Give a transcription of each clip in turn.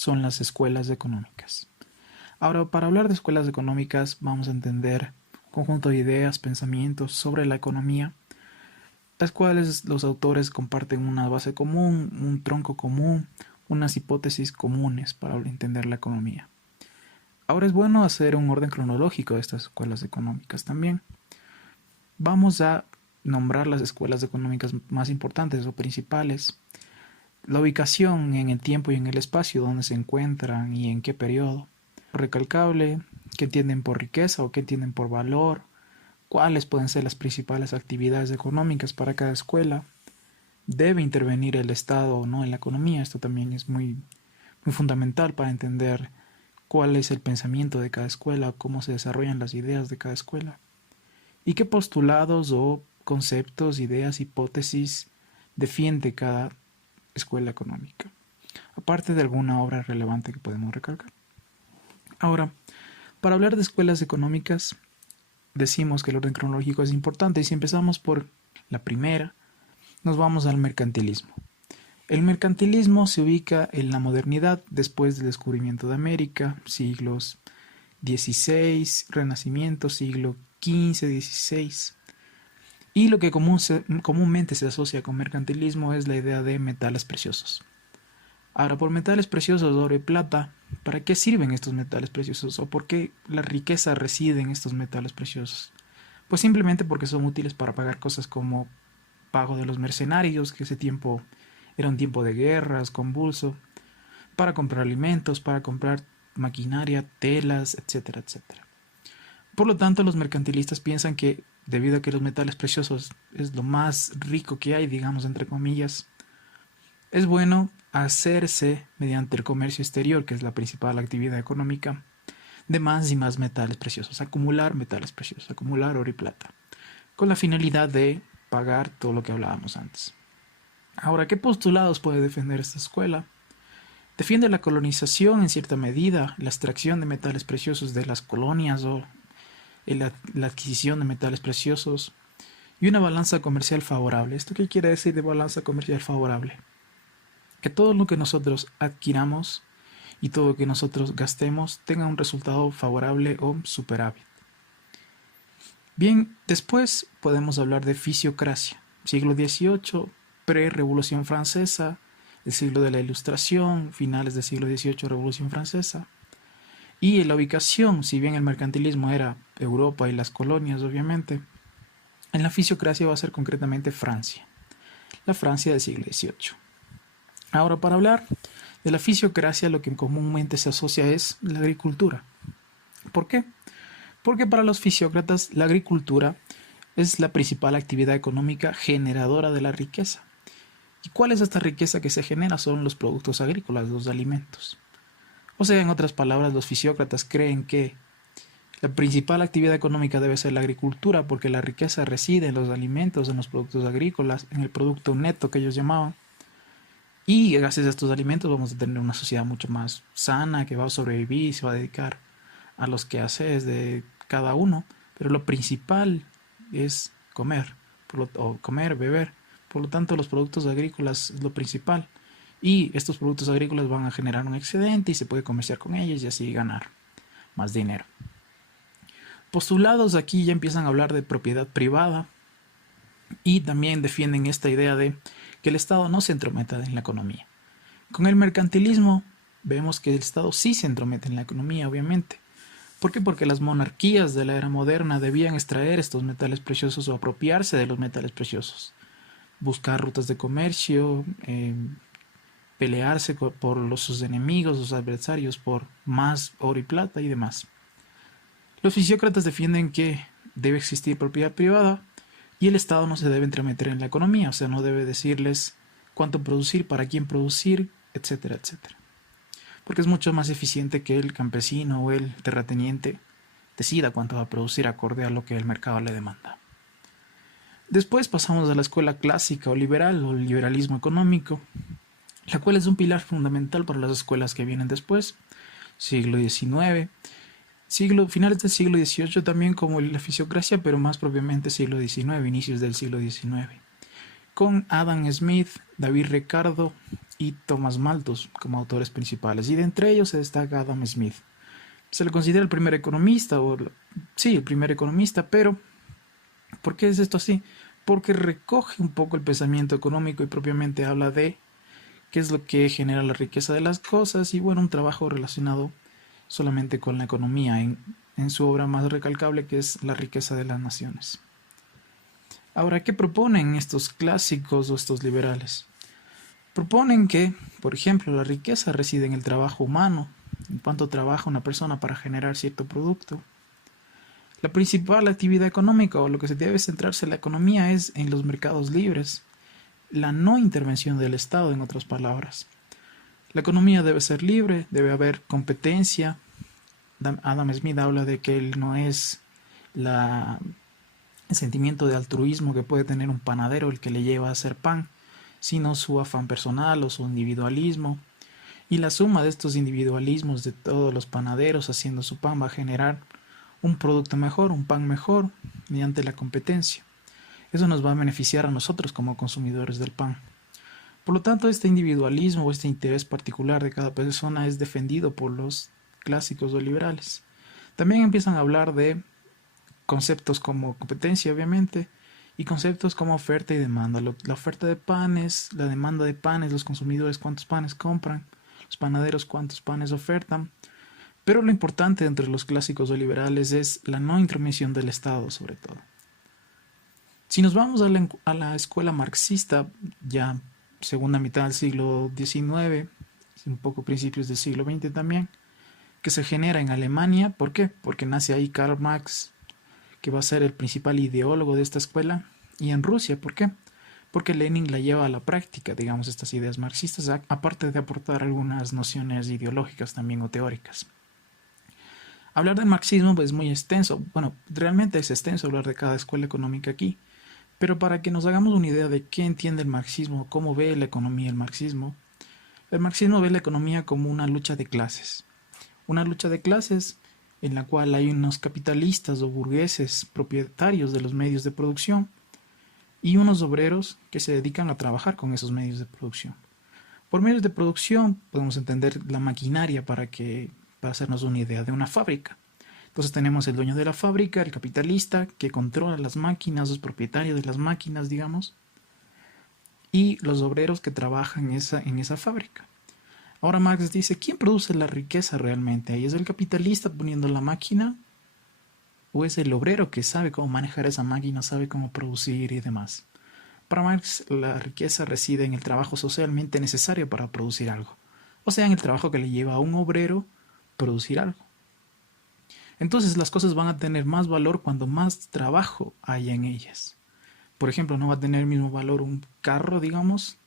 son las escuelas económicas. Ahora, para hablar de escuelas económicas, vamos a entender un conjunto de ideas, pensamientos sobre la economía, las cuales los autores comparten una base común, un tronco común, unas hipótesis comunes para entender la economía. Ahora es bueno hacer un orden cronológico de estas escuelas económicas también. Vamos a nombrar las escuelas económicas más importantes o principales, la ubicación en el tiempo y en el espacio donde se encuentran y en qué periodo. Recalcable, qué entienden por riqueza o qué entienden por valor, cuáles pueden ser las principales actividades económicas para cada escuela. ¿Debe intervenir el Estado o no en la economía? Esto también es muy fundamental para entender cuál es el pensamiento de cada escuela, cómo se desarrollan las ideas de cada escuela. ¿Y qué postulados o conceptos, ideas, hipótesis defiende cada escuela económica? Aparte de alguna obra relevante que podemos recalcar. Ahora, para hablar de escuelas económicas, decimos que el orden cronológico es importante y si empezamos por la primera, nos vamos al mercantilismo. El mercantilismo se ubica en la modernidad después del descubrimiento de América, siglos XVI, Renacimiento, siglo XV, XVI. Y lo que comúnmente se asocia con mercantilismo es la idea de metales preciosos. Ahora, por metales preciosos, oro y plata, ¿para qué sirven estos metales preciosos? ¿O por qué la riqueza reside en estos metales preciosos? Pues simplemente porque son útiles para pagar cosas como pago de los mercenarios, que ese tiempo era un tiempo de guerras, convulso, para comprar alimentos, para comprar maquinaria, telas, etcétera, etcétera. Por lo tanto, los mercantilistas piensan que debido a que los metales preciosos es lo más rico que hay, digamos, entre comillas, es bueno hacerse mediante el comercio exterior, que es la principal actividad económica, de más y más metales preciosos, acumular metales preciosos, acumular oro y plata, con la finalidad de pagar todo lo que hablábamos antes. Ahora, ¿qué postulados puede defender esta escuela? Defiende la colonización en cierta medida, la extracción de metales preciosos de las colonias o la adquisición de metales preciosos y una balanza comercial favorable. ¿Esto qué quiere decir de balanza comercial favorable? Que todo lo que nosotros adquiramos y todo lo que nosotros gastemos tenga un resultado favorable o superávit. Bien, después podemos hablar de fisiocracia, siglo XVIII, pre-Revolución Francesa, el siglo de la Ilustración, finales del siglo XVIII, Revolución Francesa. Y la ubicación, si bien el mercantilismo era Europa y las colonias, obviamente, en la fisiocracia va a ser concretamente Francia, la Francia del siglo XVIII. Ahora, para hablar de la fisiocracia, lo que comúnmente se asocia es la agricultura. ¿Por qué? Porque para los fisiócratas la agricultura es la principal actividad económica generadora de la riqueza. ¿Y cuál es esta riqueza que se genera? Son los productos agrícolas, los alimentos. O sea, en otras palabras, los fisiócratas creen que la principal actividad económica debe ser la agricultura porque la riqueza reside en los alimentos, en los productos agrícolas, en el producto neto que ellos llamaban. Y gracias a estos alimentos vamos a tener una sociedad mucho más sana, que va a sobrevivir y se va a dedicar a los quehaceres de cada uno. Pero lo principal es comer, o comer, beber. Por lo tanto, los productos agrícolas es lo principal. Y estos productos agrícolas van a generar un excedente y se puede comerciar con ellos y así ganar más dinero. Postulados aquí ya empiezan a hablar de propiedad privada y también defienden esta idea de que el Estado no se entrometa en la economía. Con el mercantilismo vemos que el Estado sí se entromete en la economía, obviamente. ¿Por qué? Porque las monarquías de la era moderna debían extraer estos metales preciosos o apropiarse de los metales preciosos, buscar rutas de comercio, pelearse por sus enemigos, sus adversarios, por más oro y plata y demás. Los fisiócratas defienden que debe existir propiedad privada y el Estado no se debe entremeter en la economía, o sea, no debe decirles cuánto producir, para quién producir, etcétera, etcétera. Porque es mucho más eficiente que el campesino o el terrateniente decida cuánto va a producir acorde a lo que el mercado le demanda. Después pasamos a la escuela clásica o liberal o liberalismo económico, la cual es un pilar fundamental para las escuelas que vienen después, siglo XIX, finales del siglo XVIII también como la fisiocracia, pero más propiamente siglo XIX, inicios del siglo XIX, con Adam Smith, David Ricardo y Thomas Malthus como autores principales, y de entre ellos se destaca Adam Smith. Se le considera el primer economista, sí, el primer economista, pero ¿por qué es esto así? Porque recoge un poco el pensamiento económico y propiamente habla de qué es lo que genera la riqueza de las cosas y bueno, un trabajo relacionado solamente con la economía en su obra más recalcable que es La riqueza de las naciones. Ahora, ¿qué proponen estos clásicos o estos liberales? Proponen que, por ejemplo, la riqueza reside en el trabajo humano, en cuánto trabaja una persona para generar cierto producto. La principal actividad económica o lo que se debe centrarse en la economía es en los mercados libres, la no intervención del Estado, en otras palabras. La economía debe ser libre, debe haber competencia. Adam Smith habla de que él no es el sentimiento de altruismo que puede tener un panadero el que le lleva a hacer pan, sino su afán personal o su individualismo. Y la suma de estos individualismos de todos los panaderos haciendo su pan va a generar un producto mejor, un pan mejor, mediante la competencia. Eso nos va a beneficiar a nosotros como consumidores del pan. Por lo tanto, este individualismo o este interés particular de cada persona es defendido por los clásicos o liberales. También empiezan a hablar de conceptos como competencia, obviamente, y conceptos como oferta y demanda. La oferta de panes, la demanda de panes, los consumidores cuántos panes compran, los panaderos cuántos panes ofertan. Pero lo importante entre los clásicos o liberales es la no intromisión del Estado, sobre todo. Si nos vamos a la escuela marxista, ya segunda mitad del siglo XIX, un poco principios del siglo XX también, que se genera en Alemania. ¿Por qué? Porque nace ahí Karl Marx, que va a ser el principal ideólogo de esta escuela, y en Rusia. ¿Por qué? Porque Lenin la lleva a la práctica, digamos, estas ideas marxistas, aparte de aportar algunas nociones ideológicas también o teóricas. Hablar del marxismo pues, es muy extenso. Bueno, realmente es extenso hablar de cada escuela económica aquí. Pero para que nos hagamos una idea de qué entiende el marxismo, cómo ve la economía el marxismo ve la economía como una lucha de clases. Una lucha de clases en la cual hay unos capitalistas o burgueses propietarios de los medios de producción y unos obreros que se dedican a trabajar con esos medios de producción. Por medios de producción podemos entender la maquinaria para hacernos una idea de una fábrica. Entonces tenemos el dueño de la fábrica, el capitalista, que controla las máquinas, es propietario de las máquinas, digamos, y los obreros que trabajan en esa fábrica. Ahora Marx dice, ¿quién produce la riqueza realmente? ¿Ahí es el capitalista poniendo la máquina? ¿O es el obrero que sabe cómo manejar esa máquina, sabe cómo producir y demás? Para Marx, la riqueza reside en el trabajo socialmente necesario para producir algo. O sea, en el trabajo que le lleva a un obrero producir algo. Entonces las cosas van a tener más valor cuando más trabajo haya en ellas. Por ejemplo, no va a tener el mismo valor un carro, digamos,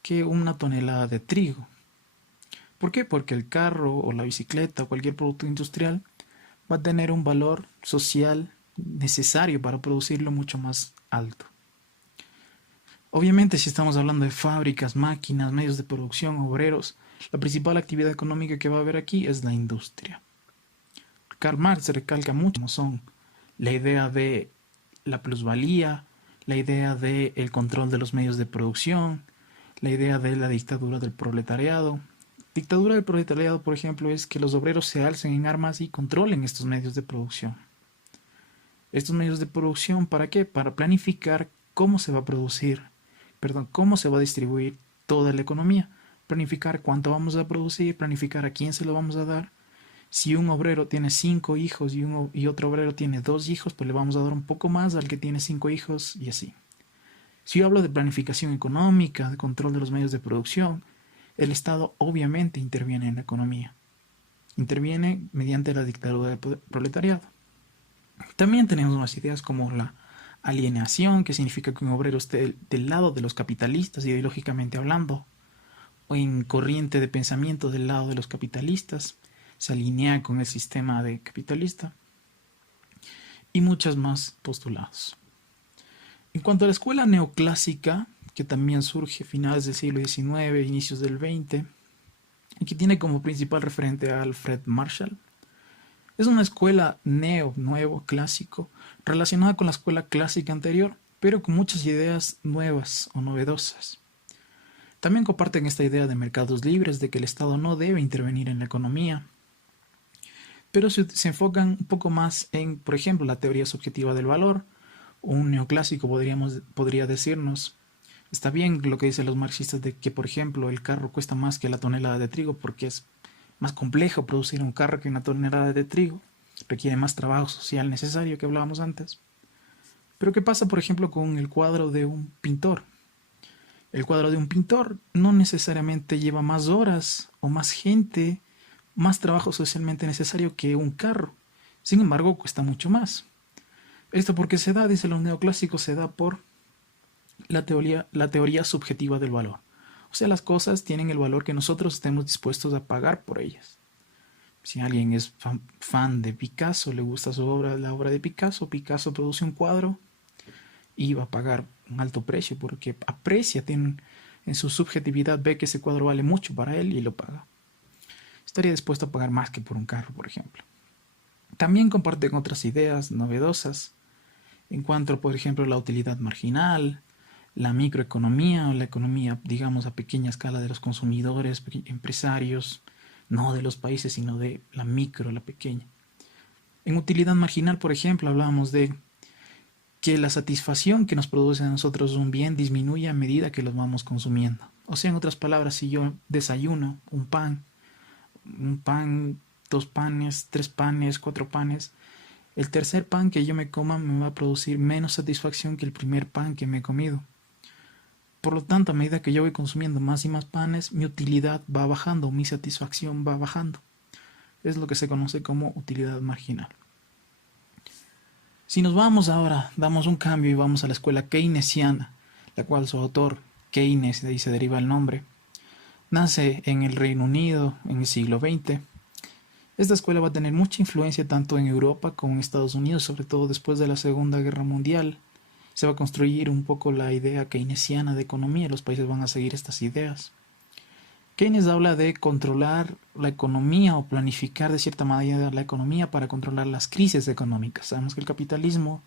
que una tonelada de trigo. ¿Por qué? Porque el carro o la bicicleta o cualquier producto industrial va a tener un valor social necesario para producirlo mucho más alto. Obviamente, si estamos hablando de fábricas, máquinas, medios de producción, obreros, la principal actividad económica que va a haber aquí es la industria. Karl Marx recalca mucho como son la idea de la plusvalía, la idea del control de los medios de producción, la idea de la dictadura del proletariado. Dictadura del proletariado, por ejemplo, es que los obreros se alcen en armas y controlen estos medios de producción. Estos medios de producción, ¿para qué? Para planificar cómo se va a producir, cómo se va a distribuir toda la economía. Planificar cuánto vamos a producir, planificar a quién se lo vamos a dar. Si un obrero tiene 5 hijos y otro obrero tiene 2 hijos, pues le vamos a dar un poco más al que tiene 5 hijos y así. Si yo hablo de planificación económica, de control de los medios de producción, el Estado obviamente interviene en la economía. Interviene mediante la dictadura del proletariado. También tenemos unas ideas como la alienación, que significa que un obrero esté del lado de los capitalistas, ideológicamente hablando, o en corriente de pensamiento del lado de los capitalistas, se alinea con el sistema de capitalista, y muchos más postulados. En cuanto a la escuela neoclásica, que también surge a finales del siglo XIX, inicios del XX, y que tiene como principal referente a Alfred Marshall, es una escuela nuevo, clásico, relacionada con la escuela clásica anterior, pero con muchas ideas nuevas o novedosas. También comparten esta idea de mercados libres, de que el Estado no debe intervenir en la economía, pero se enfocan un poco más en, por ejemplo, la teoría subjetiva del valor. Un neoclásico podría decirnos, está bien lo que dicen los marxistas de que, por ejemplo, el carro cuesta más que la tonelada de trigo porque es más complejo producir un carro que una tonelada de trigo, requiere más trabajo social necesario que hablábamos antes. Pero ¿qué pasa, por ejemplo, con el cuadro de un pintor? El cuadro de un pintor no necesariamente lleva más horas o más gente, más trabajo socialmente necesario que un carro. Sin embargo, cuesta mucho más. Esto porque se da, dicen los neoclásicos, se da por la teoría subjetiva del valor. O sea, las cosas tienen el valor que nosotros estemos dispuestos a pagar por ellas. Si alguien es fan de Picasso, le gusta su obra, la obra de Picasso, Picasso produce un cuadro y va a pagar un alto precio porque aprecia, en su subjetividad ve que ese cuadro vale mucho para él y lo paga. Estaría dispuesto a pagar más que por un carro, por ejemplo. También comparten otras ideas novedosas en cuanto, por ejemplo, a la utilidad marginal, la microeconomía o la economía, digamos, a pequeña escala de los consumidores, empresarios, no de los países, sino de la micro, la pequeña. En utilidad marginal, por ejemplo, hablábamos de que la satisfacción que nos produce a nosotros un bien disminuye a medida que lo vamos consumiendo. O sea, en otras palabras, si yo desayuno un pan, dos panes, tres panes, cuatro panes, el tercer pan que yo me coma me va a producir menos satisfacción que el primer pan que me he comido. Por lo tanto, a medida que yo voy consumiendo más y más panes, mi utilidad va bajando, mi satisfacción va bajando. Es lo que se conoce como utilidad marginal. Si nos vamos ahora, damos un cambio y vamos a la escuela keynesiana, la cual su autor, Keynes, de ahí se deriva el nombre, nace en el Reino Unido en el siglo XX. Esta escuela va a tener mucha influencia tanto en Europa como en Estados Unidos, sobre todo después de la Segunda Guerra Mundial. Se va a construir un poco la idea keynesiana de economía, los países van a seguir estas ideas. Keynes habla de controlar la economía o planificar de cierta manera la economía para controlar las crisis económicas. Sabemos que el capitalismo,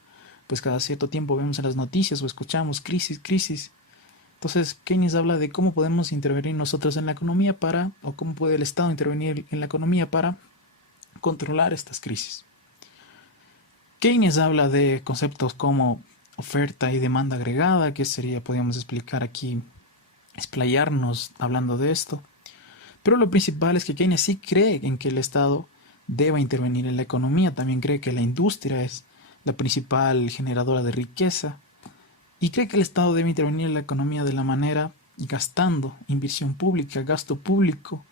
pues cada cierto tiempo vemos en las noticias o escuchamos crisis, crisis. Entonces Keynes habla de cómo podemos intervenir nosotros en la economía o cómo puede el Estado intervenir en la economía para controlar estas crisis. Keynes habla de conceptos como oferta y demanda agregada, que sería, podríamos explicar aquí, explayarnos hablando de esto. Pero lo principal es que Keynes sí cree en que el Estado deba intervenir en la economía, también cree que la industria es la principal generadora de riqueza y cree que el Estado debe intervenir en la economía de la manera gastando, inversión pública, gasto público,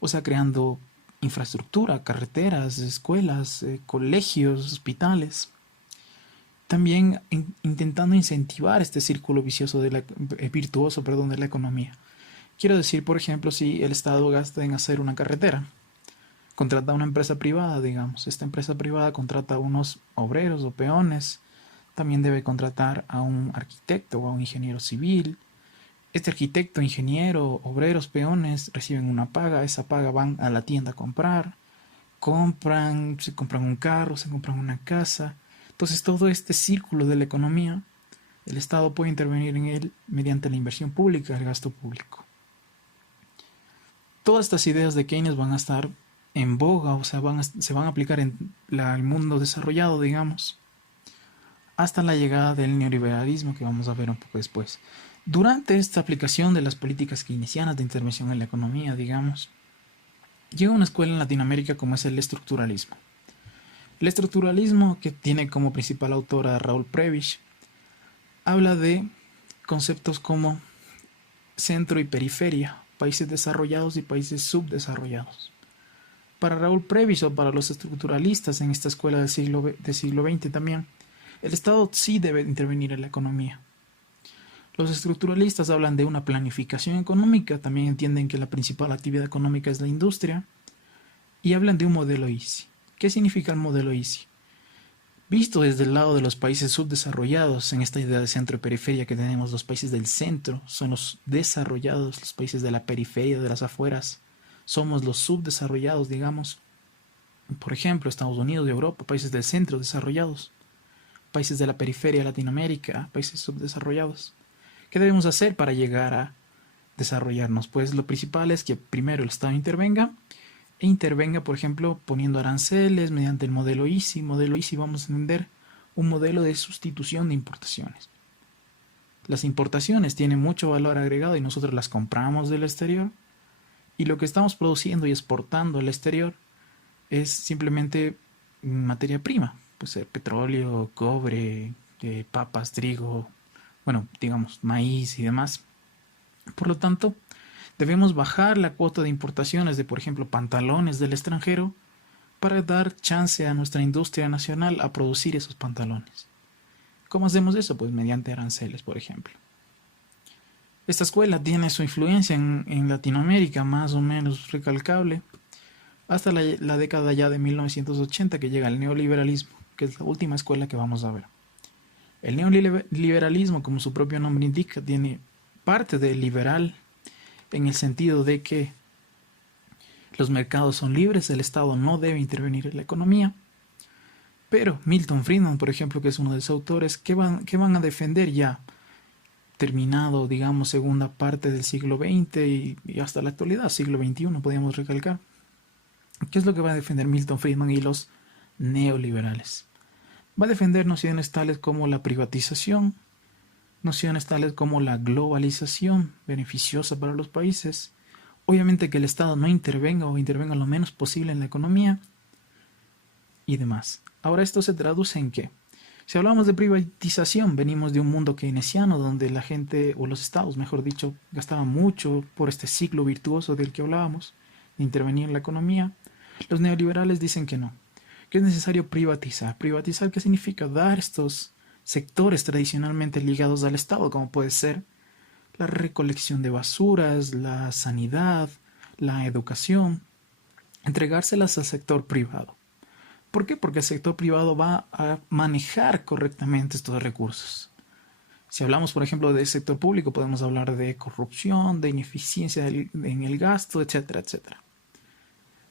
o sea, creando infraestructura, carreteras, escuelas, colegios, hospitales. También intentando incentivar este círculo vicioso virtuoso de la economía. Quiero decir, por ejemplo, si el Estado gasta en hacer una carretera, contrata a una empresa privada, digamos. Esta empresa privada contrata a unos obreros o peones, también debe contratar a un arquitecto o a un ingeniero civil. Este arquitecto, ingeniero, obreros, peones reciben una paga, esa paga van a la tienda a comprar, se compran un carro, se compran una casa. Entonces todo este círculo de la economía, el Estado puede intervenir en él mediante la inversión pública, el gasto público. Todas estas ideas de Keynes van a estar en boga, o sea, se van a aplicar en el mundo desarrollado, digamos, hasta la llegada del neoliberalismo, que vamos a ver un poco después. Durante esta aplicación de las políticas keynesianas de intervención en la economía, digamos, llega una escuela en Latinoamérica como es el estructuralismo. El estructuralismo, que tiene como principal autor a Raúl Prebisch, habla de conceptos como centro y periferia, países desarrollados y países subdesarrollados. Para Raúl Prebisch o para los estructuralistas en esta escuela del siglo XX también, el Estado sí debe intervenir en la economía. Los estructuralistas hablan de una planificación económica, también entienden que la principal actividad económica es la industria, y hablan de un modelo easy. ¿Qué significa el modelo easy? Visto desde el lado de los países subdesarrollados, en esta idea de centro y periferia que tenemos, los países del centro son los desarrollados, los países de la periferia, de las afueras, somos los subdesarrollados, digamos. Por ejemplo, Estados Unidos y Europa, países del centro desarrollados, países de la periferia, Latinoamérica, países subdesarrollados. ¿Qué debemos hacer para llegar a desarrollarnos? Pues lo principal es que primero el Estado intervenga, por ejemplo, poniendo aranceles mediante el modelo Easy. Modelo Easy vamos a entender un modelo de sustitución de importaciones. Las importaciones tienen mucho valor agregado y nosotros las compramos del exterior, y lo que estamos produciendo y exportando al exterior es simplemente materia prima, puede ser petróleo, cobre, papas, trigo, bueno, digamos maíz y demás. Por lo tanto, debemos bajar la cuota de importaciones de, por ejemplo, pantalones del extranjero para dar chance a nuestra industria nacional a producir esos pantalones. ¿Cómo hacemos eso? Pues mediante aranceles, por ejemplo. Esta escuela tiene su influencia en Latinoamérica más o menos recalcable hasta la década ya de 1980, que llega el neoliberalismo, que es la última escuela que vamos a ver. El neoliberalismo, como su propio nombre indica, tiene parte de liberal en el sentido de que los mercados son libres, el Estado no debe intervenir en la economía. Pero Milton Friedman, por ejemplo, que es uno de los autores, ¿qué van a defender ya terminado, digamos, segunda parte del siglo XX y hasta la actualidad, siglo XXI, podríamos recalcar? ¿Qué es lo que va a defender Milton Friedman y los neoliberales? Va a defender nociones tales como la privatización, nociones tales como la globalización beneficiosa para los países, obviamente que el Estado no intervenga o intervenga lo menos posible en la economía y demás. Ahora, esto se traduce en qué. Si hablamos de privatización, venimos de un mundo keynesiano donde la gente, o los estados, mejor dicho, gastaban mucho por este ciclo virtuoso del que hablábamos, de intervenir en la economía. Los neoliberales dicen que no, que es necesario privatizar. ¿Privatizar qué significa? Dar estos sectores tradicionalmente ligados al Estado, como puede ser la recolección de basuras, la sanidad, la educación, entregárselas al sector privado. ¿Por qué? Porque el sector privado va a manejar correctamente estos recursos. Si hablamos, por ejemplo, del sector público, podemos hablar de corrupción, de ineficiencia en el gasto, etcétera, etcétera.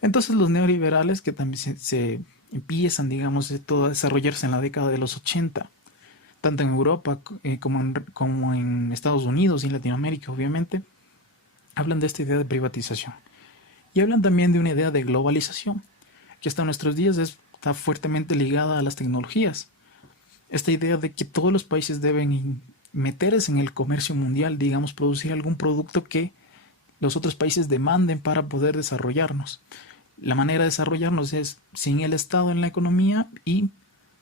Entonces los neoliberales, que también se empiezan, digamos, a desarrollarse en la década de los 80, tanto en Europa como en Estados Unidos y en Latinoamérica, obviamente, hablan de esta idea de privatización. Y hablan también de una idea de globalización, que hasta nuestros días está fuertemente ligada a las tecnologías. Esta idea de que todos los países deben meterse en el comercio mundial, digamos, producir algún producto que los otros países demanden para poder desarrollarnos. La manera de desarrollarnos es sin el Estado en la economía y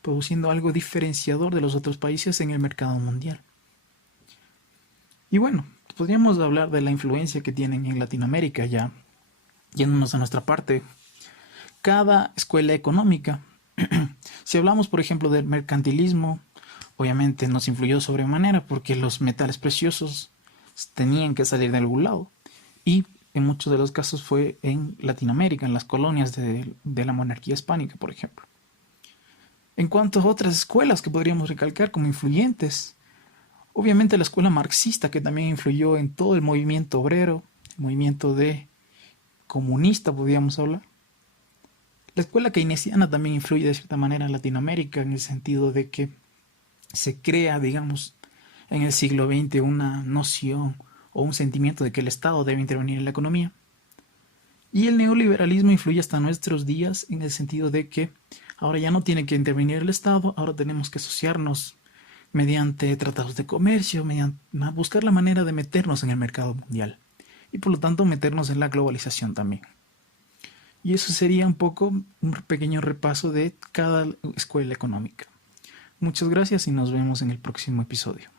produciendo algo diferenciador de los otros países en el mercado mundial. Y bueno, podríamos hablar de la influencia que tienen en Latinoamérica ya, yéndonos a nuestra parte. Cada escuela económica, si hablamos por ejemplo del mercantilismo, obviamente nos influyó sobremanera porque los metales preciosos tenían que salir de algún lado, y en muchos de los casos fue en Latinoamérica, en las colonias de la monarquía hispánica, por ejemplo. En cuanto a otras escuelas que podríamos recalcar como influyentes, obviamente la escuela marxista, que también influyó en todo el movimiento obrero, el movimiento comunista, podríamos hablar. La escuela keynesiana también influye de cierta manera en Latinoamérica, en el sentido de que se crea, digamos, en el siglo XX una noción o un sentimiento de que el Estado debe intervenir en la economía. Y el neoliberalismo influye hasta nuestros días en el sentido de que ahora ya no tiene que intervenir el Estado, ahora tenemos que asociarnos mediante tratados de comercio, buscar la manera de meternos en el mercado mundial y por lo tanto meternos en la globalización también. Y eso sería un poco un pequeño repaso de cada escuela económica. Muchas gracias y nos vemos en el próximo episodio.